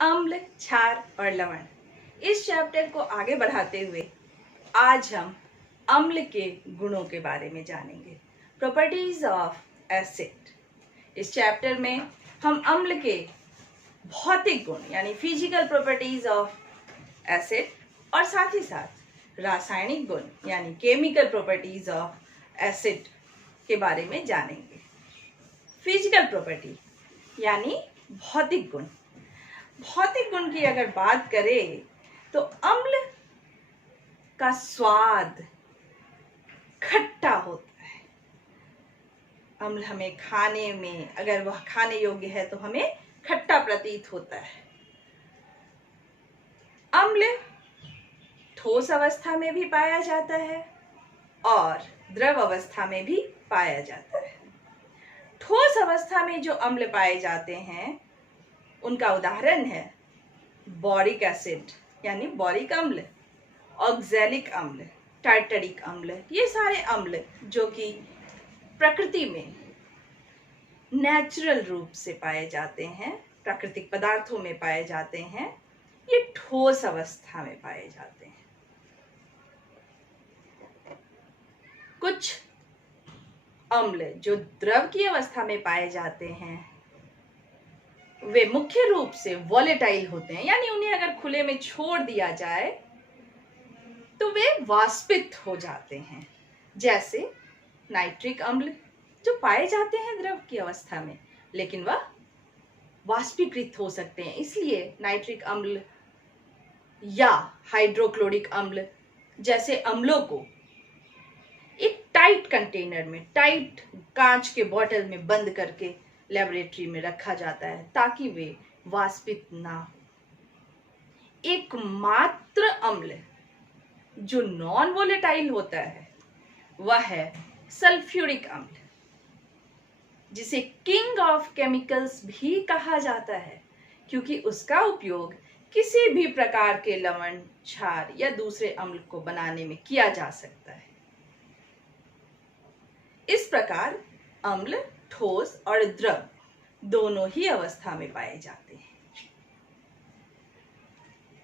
अम्ल, क्षार और लवण। इस चैप्टर को आगे बढ़ाते हुए आज हम अम्ल के गुणों के बारे में जानेंगे। Properties of acid. इस चैप्टर में हम अम्ल के भौतिक गुण यानी फिजिकल प्रॉपर्टीज ऑफ एसिड और साथ ही साथ रासायनिक गुण यानी केमिकल प्रॉपर्टीज ऑफ एसिड के बारे में जानेंगे। फिजिकल प्रॉपर्टी यानी भौतिक गुण। भौतिक गुण की अगर बात करें तो अम्ल का स्वाद खट्टा होता है। अम्ल हमें खाने में, अगर वह खाने योग्य है तो हमें खट्टा प्रतीत होता है। अम्ल ठोस अवस्था में भी पाया जाता है और द्रव अवस्था में भी पाया जाता है। ठोस अवस्था में जो अम्ल पाए जाते हैं उनका उदाहरण है बोरिक एसिड यानी बोरिक अम्ल, ऑक्सैलिक अम्ल, टार्टरिक अम्ल। ये सारे अम्ल जो कि प्रकृति में नेचुरल रूप से पाए जाते हैं, प्राकृतिक पदार्थों में पाए जाते हैं, ये ठोस अवस्था में पाए जाते हैं। कुछ अम्ल जो द्रव की अवस्था में पाए जाते हैं वे मुख्य रूप से वॉलेटाइल होते हैं, यानी उन्हें अगर खुले में छोड़ दिया जाए तो वे वाष्पित हो जाते हैं। जैसे नाइट्रिक अम्ल जो पाए जाते हैं द्रव की अवस्था में, लेकिन वह वाष्पीकृत हो सकते हैं। इसलिए नाइट्रिक अम्ल या हाइड्रोक्लोरिक अम्ल जैसे अम्लों को एक टाइट कंटेनर में, टाइट कांच के बोतल में बंद करके लेबोरेटरी में रखा जाता है ताकि वे वाष्पित ना हो। एकमात्र अम्ल जो नॉन वोलेटाइल होता है वह है सल्फ्यूरिक अम्ल, जिसे किंग ऑफ केमिकल्स भी कहा जाता है क्योंकि उसका उपयोग किसी भी प्रकार के लवण, क्षार या दूसरे अम्ल को बनाने में किया जा सकता है। इस प्रकार अम्ल ठोस और द्रव दोनों ही अवस्था में पाए जाते हैं।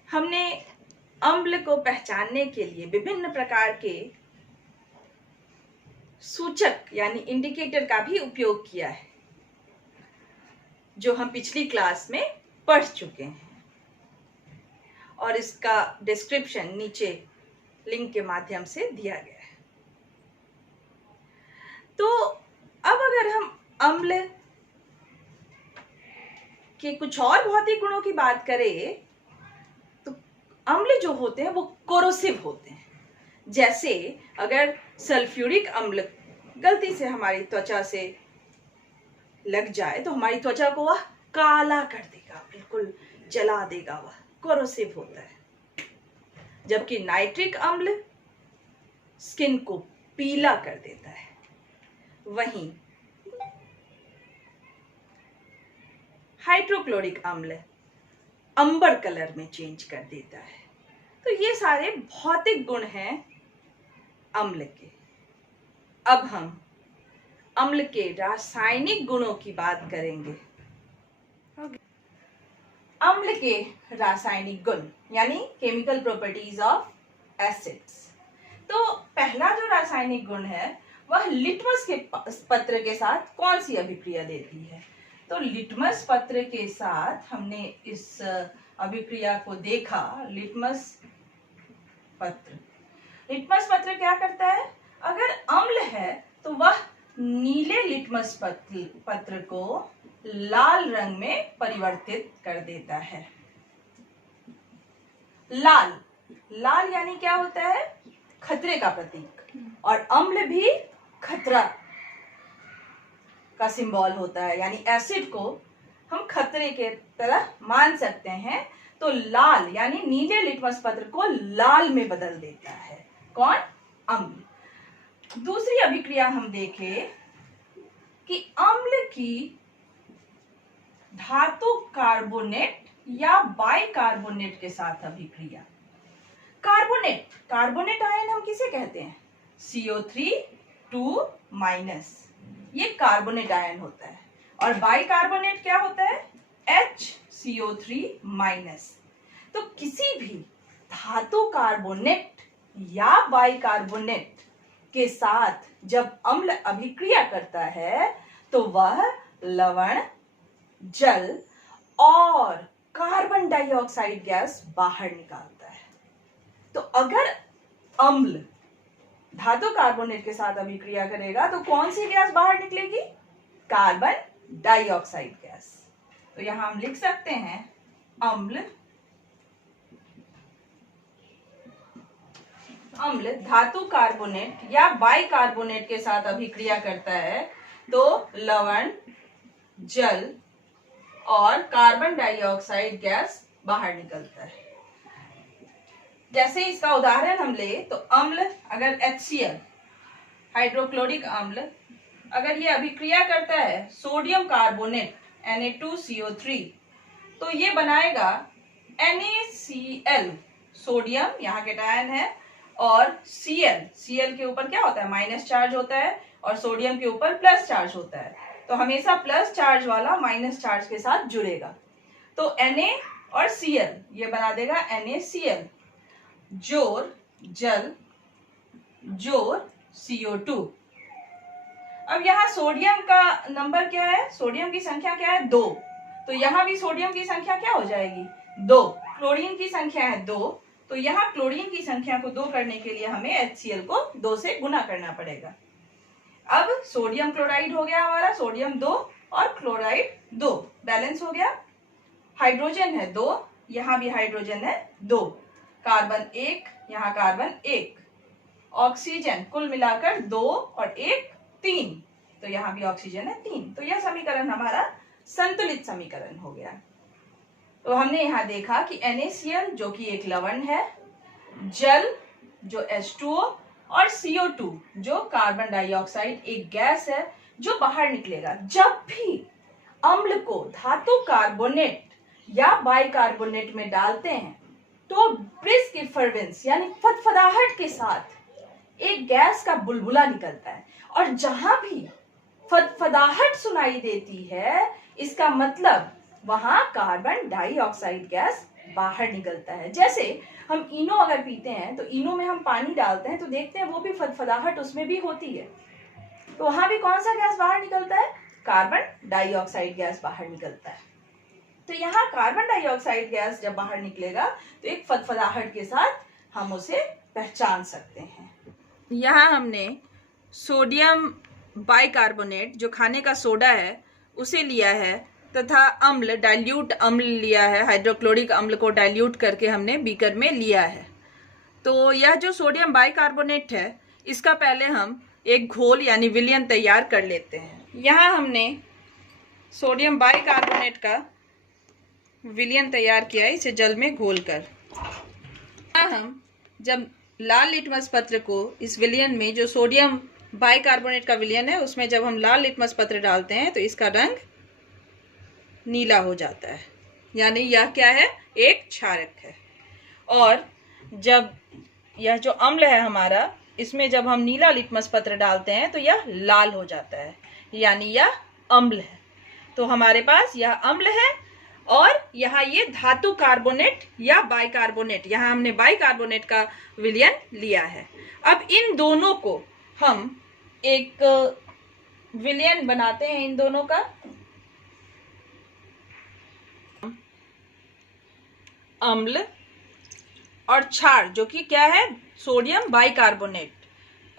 हमने अम्ल को पहचानने के लिए विभिन्न प्रकार के सूचक यानी इंडिकेटर का भी उपयोग किया है, जो हम पिछली क्लास में पढ़ चुके हैं और इसका डिस्क्रिप्शन नीचे लिंक के माध्यम से दिया गया है। तो अब अगर हम अम्ल के कुछ और भौतिक गुणों की बात करें तो अम्ल जो होते हैं वो कोरोसिव होते हैं। जैसे अगर सल्फ्यूरिक अम्ल गलती से हमारी त्वचा से लग जाए तो हमारी त्वचा को वह काला कर देगा, बिल्कुल जला देगा, वह कोरोसिव होता है। जबकि नाइट्रिक अम्ल स्किन को पीला कर देता है। वहीं हाइड्रोक्लोरिक अम्ल अंबर कलर में चेंज कर देता है। तो ये सारे भौतिक गुण हैं अम्ल के। अब हम अम्ल के रासायनिक गुणों की बात करेंगे। अम्ल के रासायनिक गुण यानी केमिकल प्रॉपर्टीज ऑफ एसिड्स। तो पहला जो रासायनिक गुण है वह लिटमस के पत्र के साथ कौन सी अभिक्रिया देती है। तो लिटमस पत्र के साथ हमने इस अभिक्रिया को देखा। लिटमस पत्र क्या करता है, अगर अम्ल है तो वह नीले लिटमस पत्र को लाल रंग में परिवर्तित कर देता है। लाल यानी क्या होता है, खतरे का प्रतीक, और अम्ल भी खतरा का सिंबल होता है, यानी एसिड को हम खतरे के तरह मान सकते हैं। तो लाल यानी नीले लिटमस पत्र को लाल में बदल देता है कौन, अम्ल। दूसरी अभिक्रिया हम देखें कि अम्ल की धातु कार्बोनेट या बाइकार्बोनेट के साथ अभिक्रिया। कार्बोनेट आयन हम किसे कहते हैं, CO3 2-, ये कार्बोनेट आयन होता है। और बाइकार्बोनेट क्या होता है, HCO3 माइनस। तो किसी भी धातु कार्बोनेट या बाइकार्बोनेट के साथ जब अम्ल अभिक्रिया करता है तो वह लवण, जल और कार्बन डाइऑक्साइड गैस बाहर निकालता है। तो अगर अम्ल धातु कार्बोनेट के साथ अभिक्रिया करेगा तो कौन सी गैस बाहर निकलेगी? Carbon dioxide gas. तो यहां हम लिख सकते हैं अम्ल धातु कार्बोनेट या बाइकार्बोनेट के साथ अभिक्रिया करता है तो लवण, जल और कार्बन डाइऑक्साइड गैस बाहर निकलता है। जैसे इसका उदाहरण हम ले तो अम्ल अगर HCl हाइड्रोक्लोरिक अम्ल अगर ये अभिक्रिया करता है सोडियम कार्बोनेट Na2CO3 तो ये बनाएगा NaCl, सोडियम यहाँ कैटायन है, और Cl के ऊपर क्या होता है? माइनस चार्ज होता है और सोडियम के ऊपर प्लस चार्ज होता है। तो हमेशा प्लस चार्ज वाला माइनस चार्ज के साथ जुड़ेगा। तो Na और Cl ये बना देगा NaCl, जोर जल, जोर CO2। अब यहाँ सोडियम का नंबर क्या है? सोडियम की संख्या क्या है? 2। तो यहाँ भी सोडियम की संख्या क्या हो जाएगी? 2। क्लोरीन की संख्या है 2, तो यहाँ क्लोरीन की संख्या को 2 करने के लिए हमें HCl को 2 से गुना करना पड़ेगा। अब सोडियम क्लोराइड हो गया हमारा, सोडियम 2 और क्लोराइड 2, बैलेंस हो गया। हाइड्रोजन है 2, यहाँ भी हाइड्रोजन है 2, कार्बन 1, यहाँ कार्बन 1, ऑक्सीजन कुल मिलाकर 2 और 1 3, तो यहाँ भी ऑक्सीजन है 3। तो यह समीकरण हमारा संतुलित समीकरण हो गया। तो हमने यहाँ देखा कि NaCl जो कि एक लवण है, जल जो H2O और CO2 जो कार्बन डाइऑक्साइड एक गैस है जो बाहर निकलेगा। जब भी अम्ल को धातु कार्बोनेट या बाइकार्बोनेट में डालते हैं तो ब्रिस्क इफर्वेंस यानी फदफदाहट के साथ एक गैस का बुलबुला निकलता है, और जहां भी फदफदाहट सुनाई देती है इसका मतलब वहां कार्बन डाइऑक्साइड गैस बाहर निकलता है। जैसे हम इनो अगर पीते हैं तो इनो में हम पानी डालते हैं तो देखते हैं वो भी फदफदाहट उसमें भी होती है, तो वहां भी कौन सा गैस बाहर निकलता है? कार्बन डाइऑक्साइड गैस बाहर निकलता है। तो यहाँ कार्बन डाइऑक्साइड गैस जब बाहर निकलेगा तो एक फदफदाहट के साथ हम उसे पहचान सकते हैं। यहाँ हमने सोडियम बाइकार्बोनेट जो खाने का सोडा है उसे लिया है तथा अम्ल डाइल्यूट अम्ल लिया है, हाइड्रोक्लोरिक अम्ल को डाइल्यूट करके हमने बीकर में लिया है। तो यह जो सोडियम बाइकार्बोनेट है इसका पहले हम एक घोल यानी विलयन तैयार कर लेते हैं। यहाँ हमने सोडियम बाइकार्बोनेट का विलयन तैयार किया है इसे जल में घोलकर। हम जब लाल लिटमस पत्र को इस विलयन में जो सोडियम बाइकार्बोनेट का विलयन है उसमें जब हम लाल लिटमस पत्र डालते हैं तो इसका रंग नीला हो जाता है, यानी यह क्या है? एक क्षारक है। और जब यह जो अम्ल है हमारा इसमें जब हम नीला लिटमस पत्र डालते हैं तो यह लाल हो जाता है, यानी यह अम्ल है। तो हमारे पास यह अम्ल है और यहाँ ये धातु कार्बोनेट या बाइकार्बोनेट, यहाँ हमने बाइकार्बोनेट का विलयन लिया है। अब इन दोनों को हम एक विलयन बनाते हैं, इन दोनों का अम्ल और क्षार जो कि क्या है? सोडियम बाइकार्बोनेट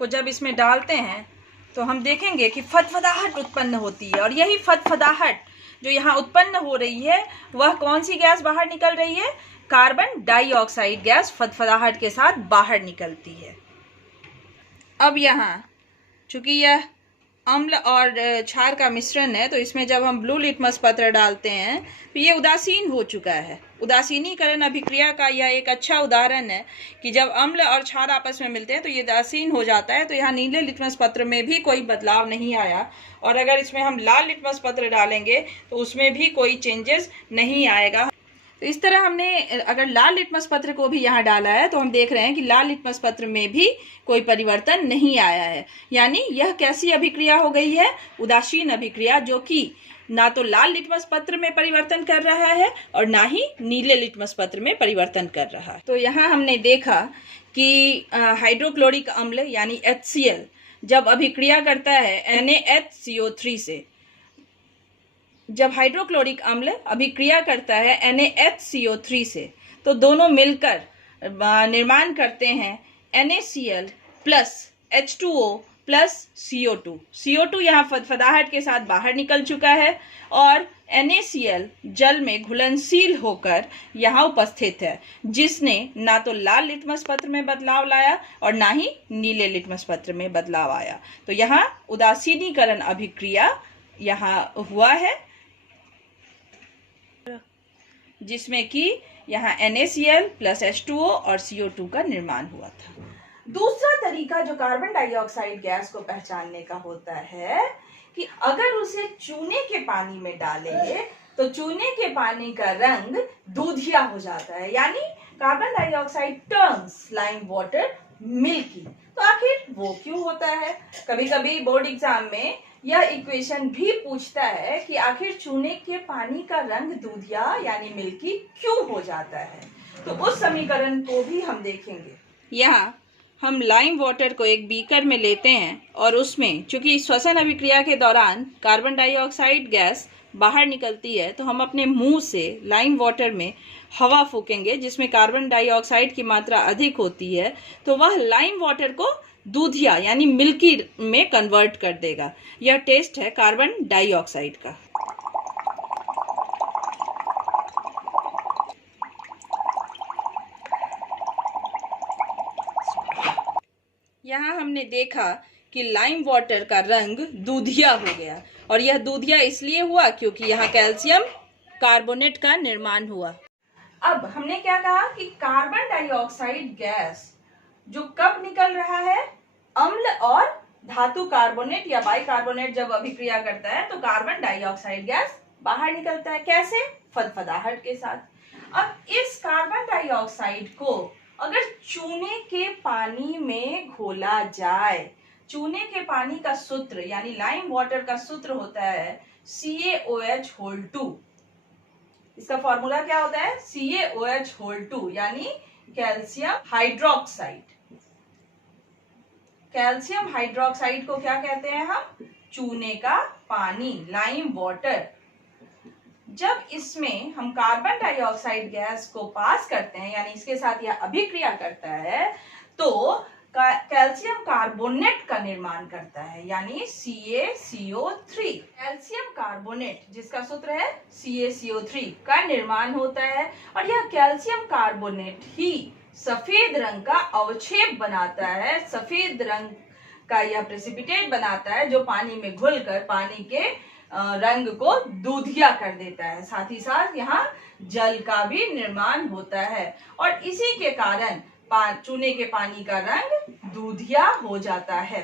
को जब इसमें डालते हैं तो हम देखेंगे कि फदफदाहट उत्पन्न होती है, और यही फदफदाहट जो यहाँ उत्पन्न हो रही है वह कौन सी गैस बाहर निकल रही है? कार्बन डाइऑक्साइड गैस फदफदाहट के साथ बाहर निकलती है। अब यहाँ चूंकि यह अम्ल और क्षार का मिश्रण है तो इसमें जब हम ब्लू लिटमस पत्र डालते हैं तो ये उदासीन हो चुका है। उदासीनीकरण अभिक्रिया का यह एक अच्छा उदाहरण है कि जब अम्ल और क्षार आपस में मिलते हैं तो ये उदासीन हो जाता है। तो यहाँ नीले लिटमस पत्र में भी कोई बदलाव नहीं आया, और अगर इसमें हम लाल लिटमस पत्र डालेंगे तो उसमें भी कोई चेंजेस नहीं आएगा। तो इस तरह हमने अगर लाल लिटमस पत्र को भी यहाँ डाला है तो हम देख रहे हैं कि लाल लिटमस पत्र में भी कोई परिवर्तन नहीं आया है, यानी यह कैसी अभिक्रिया हो गई है? उदासीन अभिक्रिया, जो कि ना तो लाल लिटमस पत्र में परिवर्तन कर रहा है और ना ही नीले लिटमस पत्र में परिवर्तन कर रहा है। तो यहाँ हमने देखा कि हाइड्रोक्लोरिक अम्ल यानी HCl जब अभिक्रिया करता है NaHCO3 से, जब हाइड्रोक्लोरिक अम्ल अभिक्रिया करता है NaHCO3 से, तो दोनों मिलकर निर्माण करते हैं NaCl plus H2O plus CO2। CO2 यहाँ फदफदाहट के साथ बाहर निकल चुका है और NaCl जल में घुलनशील होकर यहाँ उपस्थित है, जिसने ना तो लाल लिटमस पत्र में बदलाव लाया और ना ही नीले लिटमस पत्र में बदलाव आया। तो यहाँ उदासीनीकरण अभिक्रिया यहाँ हुआ है, जिसमें कि यहाँ NaCl प्लस H2O और CO2 का निर्माण हुआ था। दूसरा तरीका जो कार्बन डाइऑक्साइड गैस को पहचानने का होता है कि अगर उसे चूने के पानी में डालेंगे तो चूने के पानी का रंग दूधिया हो जाता है, यानी carbon dioxide turns lime water milky. तो आखिर वो क्यों होता है? कभी कभी बोर्ड एग्जाम में यह इक्वेशन भी पूछता है कि आखिर चूने के पानी का रंग दूधिया यानी मिल्की क्यों हो जाता है। तो उस समीकरण को भी हम देखेंगे। यहाँ हम लाइम वाटर को एक बीकर में लेते हैं और उसमें चूंकि श्वसन अभिक्रिया के दौरान कार्बन डाइऑक्साइड गैस बाहर निकलती है, तो हम अपने मुंह से लाइम वाटर में हवा फूकेंगे जिसमें कार्बन डाइऑक्साइड की मात्रा अधिक होती है, तो वह लाइम वाटर को दूधिया यानी मिल्की में कन्वर्ट कर देगा। यह टेस्ट है कार्बन डाइऑक्साइड का। यहाँ हमने देखा कि लाइम वाटर का रंग दूधिया हो गया और यह दूधिया इसलिए हुआ क्योंकि यहाँ कैल्शियम कार्बोनेट का निर्माण हुआ। अब हमने क्या कहा कि कार्बन डाइऑक्साइड गैस जो कब निकल रहा है, अम्ल और धातु कार्बोनेट या बाइकार्बोनेट जब अभिक्रिया करता है तो कार्बन डाइऑक्साइड गैस बाहर निकलता है। कैसे? फदफदाहट के साथ। अब इस कार्बन डाइऑक्साइड को अगर चूने के पानी में घोला जाए, चूने के पानी का सूत्र यानी लाइम वाटर का सूत्र होता है CaOH2। इसका फॉर्मूला क्या होता है? CaOH2 यानी कैल्शियम हाइड्रोक्साइड। कैल्शियम हाइड्रोक्साइड को क्या कहते हैं हम? चूने का पानी, लाइम वाटर। जब इसमें हम कार्बन डाइऑक्साइड गैस को पास करते हैं यानी इसके साथ यह अभिक्रिया करता है तो कैल्शियम कार्बोनेट का निर्माण करता है यानी CaCO3। कैल्शियम कार्बोनेट जिसका सूत्र है CaCO3 का निर्माण होता है और यह कैल्शियम कार्बोनेट ही सफेद रंग का अवक्षेप बनाता है। सफेद रंग का यह प्रेसिपिटेट बनाता है जो पानी में घुलकर पानी के रंग को दूधिया कर देता है। साथ ही साथ यहाँ जल का भी निर्माण होता है और इसी के कारण चूने के पानी का रंग दूधिया हो जाता है।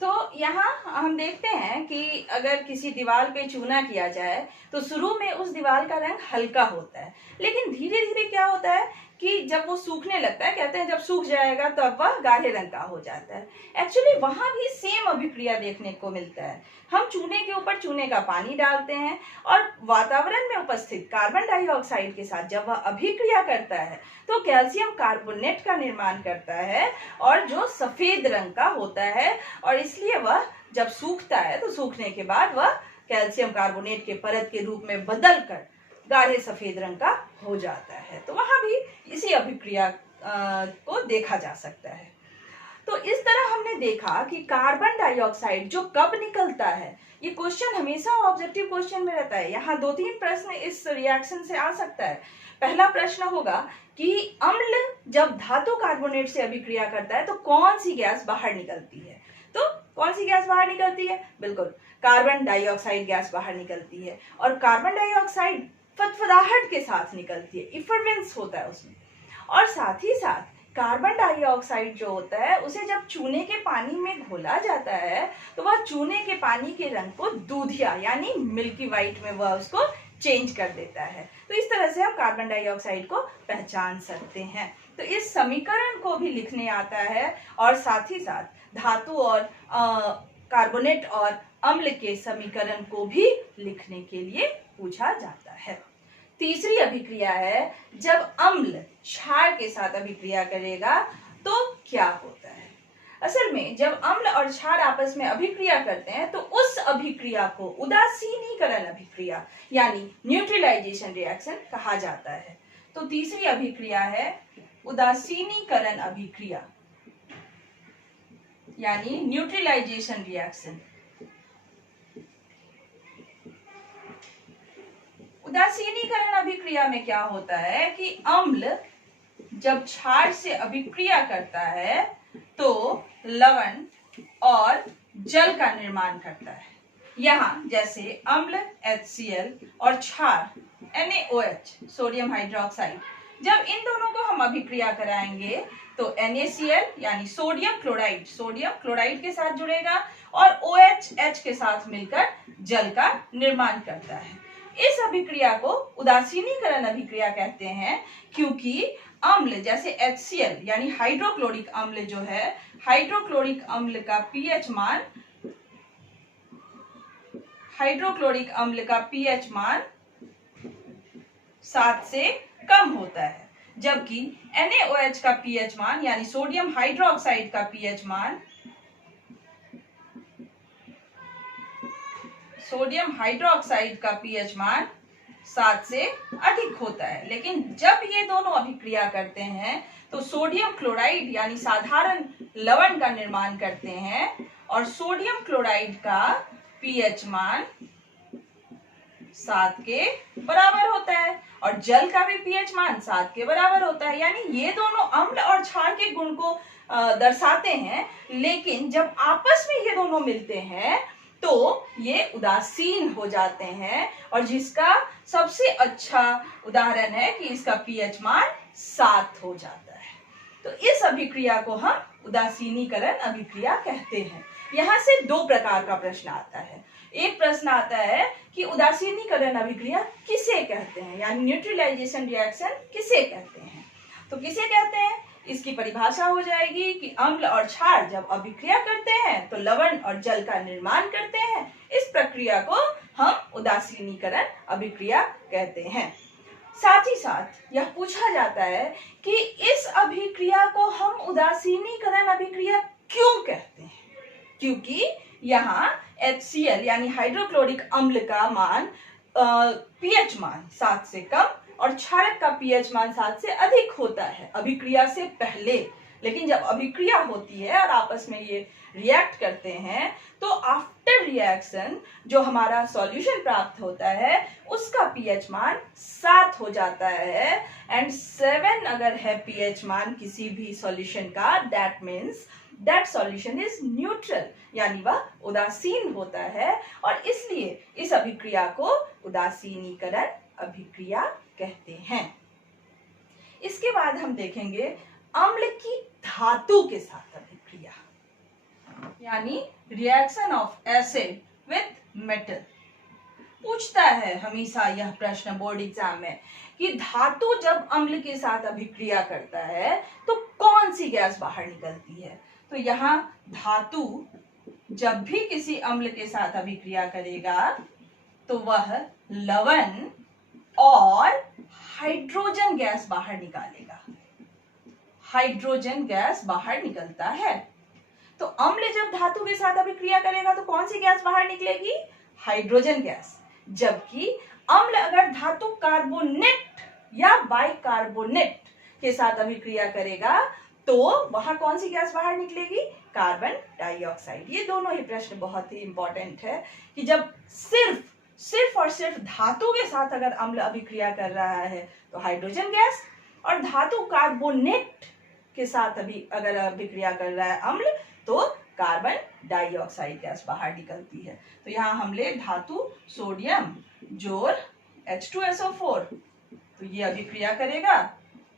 तो यहाँ हम देखते हैं कि अगर किसी दीवार पे चूना किया जाए तो शुरू में उस दीवार का रंग हल्का होता है, लेकिन धीरे धीरे क्या होता है कि जब वो सूखने लगता है, कहते हैं जब सूख जाएगा तब वह गाढ़े रंग का हो जाता है। एक्चुअली वहां भी सेम अभिक्रिया देखने को मिलता है। हम चूने के ऊपर चूने का पानी डालते हैं और वातावरण में उपस्थित कार्बन डाइऑक्साइड के साथ जब वह अभिक्रिया करता है तो कैल्शियम कार्बोनेट का निर्माण करता है और जो सफेद रंग का होता है, और इसलिए वह जब सूखता है तो सूखने के बाद वह कैल्शियम कार्बोनेट के परत के रूप में बदल कर गाढ़े सफेद रंग का हो जाता है। तो वहां भी इसी अभिक्रिया को देखा जा सकता है। तो इस तरह हमने देखा कि कार्बन डाइऑक्साइड जो कब निकलता है, ये क्वेश्चन हमेशा ऑब्जेक्टिव क्वेश्चन में रहता है। यहाँ 2-3 प्रश्न इस रिएक्शन से आ सकता है। पहला प्रश्न होगा कि अम्ल जब धातु कार्बोनेट से अभिक्रिया करता है तो कौन सी गैस बाहर निकलती है? तो कौन सी गैस बाहर निकलती है? बिल्कुल कार्बन डाइऑक्साइड गैस बाहर निकलती है और कार्बन डाइऑक्साइड फदफदाहट के साथ निकलती है, इफरवेंस होता है उसमें। और साथ ही साथ कार्बन डाइऑक्साइड जो होता है उसे जब चूने के पानी में घोला जाता है तो वह चूने के पानी के रंग को दूधिया यानी मिल्की वाइट में वह उसको चेंज कर देता है। तो इस तरह से हम कार्बन डाइऑक्साइड को पहचान सकते हैं। तो इस समीकरण को भी लिखने आता है और साथ ही साथ धातु और कार्बोनेट और अम्ल के समीकरण को भी लिखने के लिए पूछा जाता है। तीसरी अभिक्रिया है जब अम्ल क्षार के साथ अभिक्रिया करेगा तो क्या होता है। असल में जब अम्ल और क्षार आपस में अभिक्रिया करते हैं तो उस अभिक्रिया को उदासीनीकरण अभिक्रिया यानी न्यूट्रलाइजेशन रिएक्शन कहा जाता है। तो तीसरी अभिक्रिया है उदासीनीकरण अभिक्रिया यानी न्यूट्रलाइजेशन रिएक्शन। उदासीनीकरण अभिक्रिया में क्या होता है कि अम्ल जब क्षार से अभिक्रिया करता है तो लवण और जल का निर्माण करता है। यहाँ जैसे अम्ल HCl और क्षार NaOH सोडियम हाइड्रोक्साइड, जब इन दोनों को हम अभिक्रिया कराएंगे तो NaCl यानी सोडियम क्लोराइड के साथ जुड़ेगा और OH H के साथ मिलकर जल का निर्माण करता है। इस अभिक्रिया को उदासीनीकरण अभिक्रिया कहते हैं क्योंकि अम्ल जैसे HCl यानी हाइड्रोक्लोरिक अम्ल जो है, हाइड्रोक्लोरिक अम्ल का pH मान 7 से कम होता है, जबकि NaOH का pH मान यानी सोडियम हाइड्रोक्साइड का pH मान 7 से अधिक होता है। लेकिन जब ये दोनों अभिक्रिया करते हैं तो सोडियम क्लोराइड यानी साधारण लवण का निर्माण करते हैं और सोडियम क्लोराइड का pH मान 7 के बराबर होता है और जल का भी pH मान 7 के बराबर होता है। यानी ये दोनों अम्ल और क्षार के गुण को दर्शाते हैं, लेकिन जब आपस में ये दोनों मिलते हैं तो ये उदासीन हो जाते हैं और जिसका सबसे अच्छा उदाहरण है कि इसका pH मान 7 हो जाता है। तो इस अभिक्रिया को हम उदासीनीकरण अभिक्रिया कहते हैं। यहाँ से दो प्रकार का प्रश्न आता है। एक प्रश्न आता है कि उदासीनीकरण अभिक्रिया किसे कहते हैं, यानी न्यूट्रलाइजेशन रिएक्शन किसे कहते हैं। तो किसे कहते हैं इसकी परिभाषा हो जाएगी कि अम्ल और क्षार जब अभिक्रिया करते हैं तो लवण और जल का निर्माण करते हैं। इस प्रक्रिया को हम उदासीनीकरण अभिक्रिया कहते हैं। साथ ही साथ यह पूछा जाता है कि इस अभिक्रिया को हम उदासीनीकरण अभिक्रिया क्यों कहते हैं, क्योंकि यहाँ HCl यानी हाइड्रोक्लोरिक अम्ल का मान pH मान 7 से कम और क्षारक का pH मान 7 से अधिक होता है अभिक्रिया से पहले। लेकिन जब अभिक्रिया होती है और आपस में ये रिएक्ट करते हैं तो आफ्टर रिएक्शन जो हमारा सॉल्यूशन प्राप्त होता है उसका pH मान 7 हो जाता है एंड 7 अगर है pH मान किसी भी सॉल्यूशन का, that means that solution is neutral, यानी वह उदासीन होता है और इसलिए इस अभिक्रिया को उदासीनीकरण अभिक्रिया कहते हैं। इसके बाद हम देखेंगे अम्ल की धातु के साथ अभिक्रिया, यानी reaction of acid with metal. पूछता है हमेशा यह प्रश्न बोर्ड एग्जाम में कि धातु जब अम्ल के साथ अभिक्रिया करता है तो कौन सी गैस बाहर निकलती है। तो यहाँ धातु जब भी किसी अम्ल के साथ अभिक्रिया करेगा तो वह लवण और हाइड्रोजन गैस बाहर निकालेगा। हाइड्रोजन गैस बाहर निकलता है। तो अम्ल जब धातु के साथ अभिक्रिया करेगा तो कौन सी गैस बाहर निकलेगी, हाइड्रोजन गैस। जबकि अम्ल अगर धातु कार्बोनेट या बाइकार्बोनेट के साथ अभिक्रिया करेगा तो वहां कौन सी गैस बाहर निकलेगी, कार्बन डाइऑक्साइड। ये दोनों ही प्रश्न बहुत ही इंपॉर्टेंट है कि जब सिर्फ और सिर्फ धातु के साथ अगर अम्ल अभिक्रिया कर रहा है तो हाइड्रोजन गैस, और धातु कार्बोनेट के साथ अगर अभिक्रिया कर रहा है अम्ल तो कार्बन डाइऑक्साइड गैस बाहर निकलती है। तो यहाँ हम ले धातु सोडियम जोड़ H2SO4, तो ये अभिक्रिया करेगा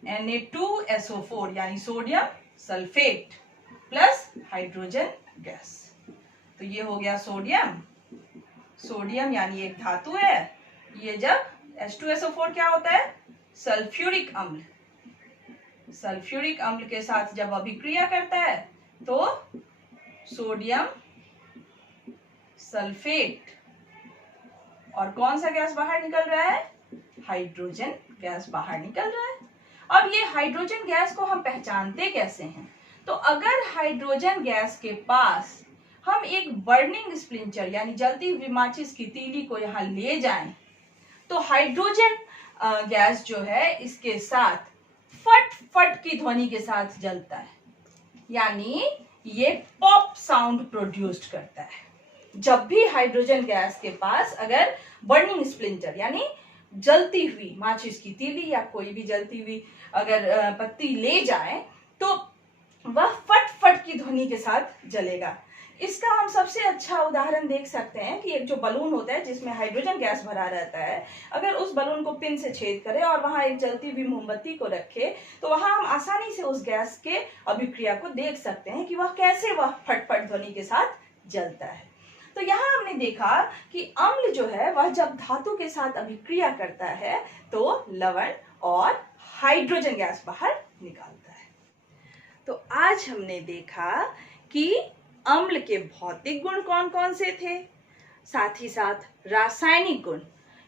Na2SO4 यानी sodium sulphate plus hydrogen gas. तो ये हो गया सोडियम यानी एक धातु है। ये जब H2SO4 क्या होता है, सल्फ्यूरिक अम्ल के साथ जब अभिक्रिया करता है तो सोडियम सल्फेट। और कौन सा गैस बाहर निकल रहा है? हाइड्रोजन गैस बाहर निकल रहा है। अब ये हाइड्रोजन गैस को हम पहचानते कैसे हैं? तो अगर हाइड्रोजन गैस के पास हम एक बर्निंग स्प्लिंटर यानी जलती हुई माचिस की तीली को यहाँ ले जाएं, तो हाइड्रोजन गैस जो है इसके साथ फट फट की ध्वनि के साथ जलता है, यानी ये पॉप साउंड प्रोड्यूस्ड करता है। जब भी हाइड्रोजन गैस के पास अगर बर्निंग स्प्लिंटर यानी जलती हुई माचिस की तीली या कोई भी जलती हुई अगर पत्ती ले जाए, तो वह फट फट की ध्वनि के साथ जलेगा। इसका हम सबसे अच्छा उदाहरण देख सकते हैं कि एक जो बलून होता है जिसमें हाइड्रोजन गैस भरा रहता है, अगर उस बलून को पिन से छेद करें और वहां एक जलती हुई मोमबत्ती को रखे, तो वहां हम आसानी से उस गैस के अभिक्रिया को देख सकते हैं कि वह कैसे वह फटफट ध्वनि के साथ जलता है। तो यहाँ हमने देखा कि अम्ल जो है वह जब धातु के साथ अभिक्रिया करता है तो लवण और हाइड्रोजन गैस बाहर निकालता है। तो आज हमने देखा कि अम्ल के भौतिक गुण कौन कौन से थे, साथ ही साथ रासायनिक गुण।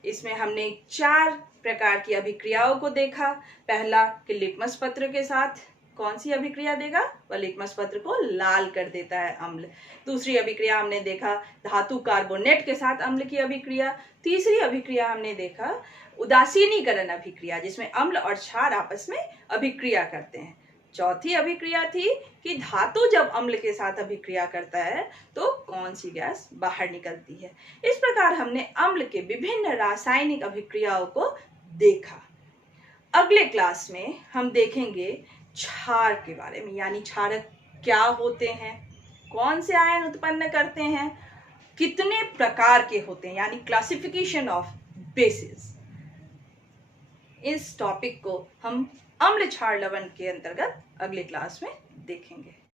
इसमें हमने 4 प्रकार की अभिक्रियाओं को देखा। पहला कि लिटमस पत्र के साथ कौन सी अभिक्रिया देगा? वह लिटमस पत्र को लाल कर देता है अम्ल। दूसरी अभिक्रिया हमने देखा धातु कार्बोनेट के साथ अम्ल की अभिक्रिया। तीसरी अभिक्रिया हमने देखा उदासीनीकरण अभिक्रिया, जिसमें अम्ल और क्षार आपस में अभिक्रिया करते हैं। चौथी अभिक्रिया थी कि धातु जब अम्ल के साथ अभिक्रिया करता है तो कौन सी गैस बाहर निकलती है। इस प्रकार हमने अम्ल के विभिन्न रासायनिक अभिक्रियाओं को देखा। अगले क्लास में हम देखेंगे क्षार के बारे में, यानी क्षारक क्या होते हैं, कौन से आयन उत्पन्न करते हैं, कितने प्रकार के होते हैं, यानी क्लासिफिकेशन ऑफ बेसिस। इस टॉपिक को हम अम्ल क्षार लवण के अंतर्गत अगले क्लास में देखेंगे।